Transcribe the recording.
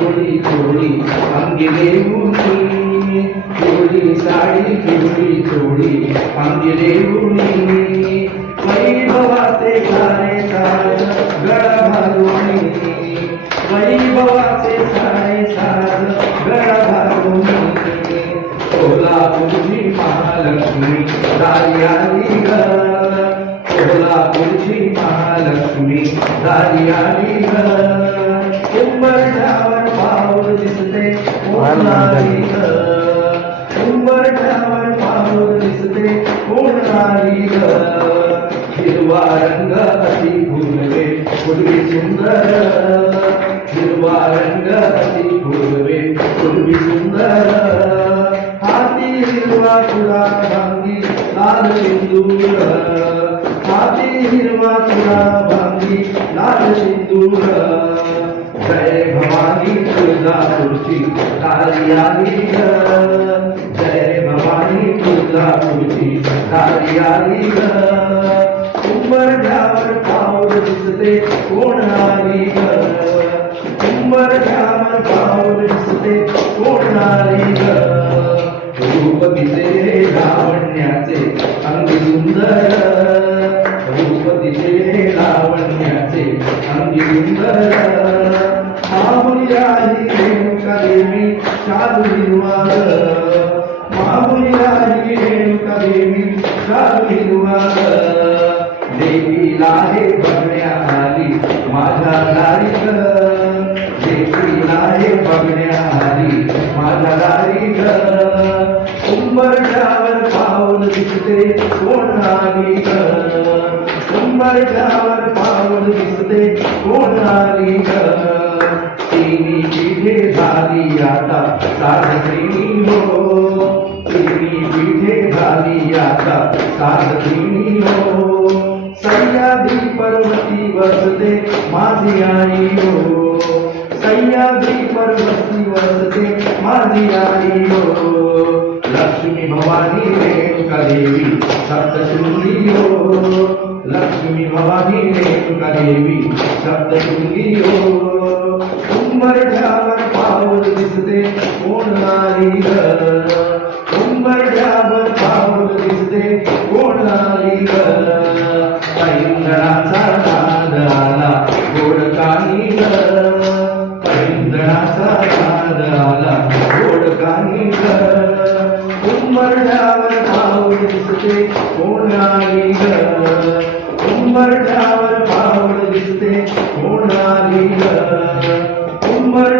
पिवळी चोळी अंगी लेऊनी, पिवळी साडी पिवळी चोळी अंगी लेऊनी, वैभवाचे सारे सार गळा घालूनी, वैभवाचे सारे सार गळा घालूनी, कोल्हापूरची महालक्ष्मी दारी आली ग, कोल्हापूरची महालक्ष्मी दारी आली ग, उंबरठ्यावर पाऊल दिसते कोण आली ग, उंबरठ्यावर पाऊल दिसते कोण आली ग, हिरवा रंग अति फुलवे फुलवी सुंदर, हिरवा रंग अति फुलवे फुलवी सुंदर, हाती हिरवा तुला भांगी लाल सिंदूर, हाती हिरवा तुला भांगी लाल सिंदूर, जय भवानी तुळजापूरची दारी आली ग, जय भवानी तुळजापूरची दारी आली ग, उंबरठ्यावर पाऊल दिसते कोण आली ग, उंबरठ्यावर पाऊल दिसते कोण आली ग, रूप दिसे लावण्याचे अंगी सुंदर, रूप दिसे लावण्याचे अंगी सुंदर, माहुली आई रेणुका देवी चालू हिरवा ग, माहुली आई रेणुका देवी चालू हिरवा ग, देवीला हे बघण्या आली माझ्या दारी ग, देवीला हे बघण्या आली माझ्या दारी ग, उंबरठ्यावर पाऊल दिसते कोण आली ग, उंबरठ्यावर पाऊल दिसते कोण आली ग, तिन्ही पिढे झाली आता साधकिणी हो, तिन्ही पिढे झाली आता साधकिणी हो, सह्याद्री पर्वती वसते माझी आई हो, सह्याद्री पर्वती वसते माझी आई हो, लक्ष्मी भवानी रेणुका देवी सप्तशृंगी हो, लक्ष्मी भवानी रेणुका देवी सप्तशृंगी हो, उंबरठ्यावर पाऊल दिसते कोण आली ग, उंबरठ्यावर पाऊल दिसते कोण आली ग, पैंजणाचा नाद आला गोड कानी ग, पैंजणाचा नाद आला गोड कानी ग, उंबरठ्यावर पाऊल दिसते कोण आली ग, उंबरठ्यावर पाऊल दिसते कोण आली ग.